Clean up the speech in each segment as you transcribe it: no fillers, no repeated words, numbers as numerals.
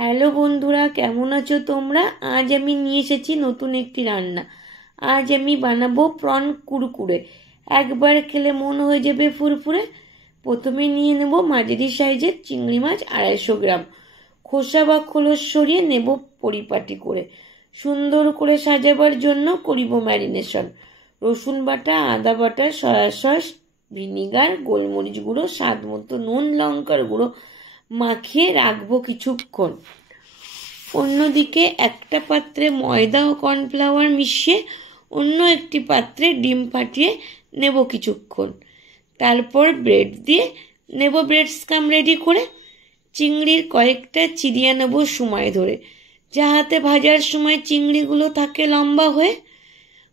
Hello বন্ধুরা, কেমন আছো তোমরা? আজ আমি নিয়ে এসেছি নতুন একটি রান্না। আজ আমি বানাবো প্রন কুরকুরে। একবার খেলে মন হয়ে যাবে ফুরফুরে। প্রথমে নিয়ে নেব মাঝারি সাইজের চিংড়ি মাছ 250 গ্রাম। খোসা বা খোলস সরিয়ে নেব পরিপাটি করে। সুন্দর করে সাজাবার জন্য করিব ম্যারিনেশন। রসুন বাটা, আদা বাটা, সয়া সস, ভিনিগার, গোলমরিচ গুঁড়ো, স্বাদ মতো নুন, লঙ্কার গুঁড়ো মাখিয়ে রাখবো কিছুক্ষণ। অন্যদিকে একটা পাত্রে ময়দা ও কর্নফ্লাওয়ার মিশিয়ে অন্য একটি পাত্রে ডিম ফাটিয়ে নেব কিছুক্ষণ। তারপর ব্রেড দিয়ে নেব ব্রেড স্ক্রাম রেডি করে। চিংড়ির কয়েকটা চিরিয়ে নেব সময় ধরে, যাহাতে ভাজার সময় চিংড়িগুলো থাকে লম্বা হয়ে।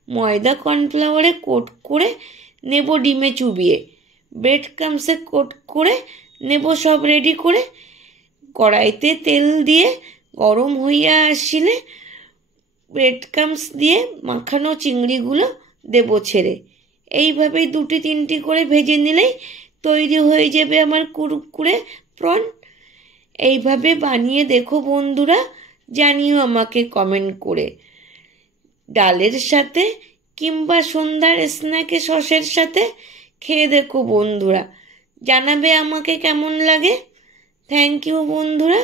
ময়দা কর্নফ্লাওয়ারে কোট করে নেব ডিমে চুবিয়ে। ব্রেড ক্রামসে কোট করে নেব সব রেডি করে। কড়াইতে তেল দিয়ে গরম হইয়া আসিলে ব্রেড ক্রামস দিয়ে মাখানো চিংড়িগুলো দেব ছেড়ে। এইভাবে 2-3টি করে ভেজে নিলেই তৈরি হয়ে যাবে আমার কুরকুরে প্রন। এইভাবে বানিয়ে দেখো বন্ধুরা, জানিও আমাকে কমেন্ট করে। ডালের সাথে কিংবা সন্ধ্যার স্ন্যাকে সসের সাথে খেয়ে দেখো বন্ধুরা, জানাবে আমাকে কেমন লাগে। থ্যাংক ইউ বন্ধুরা।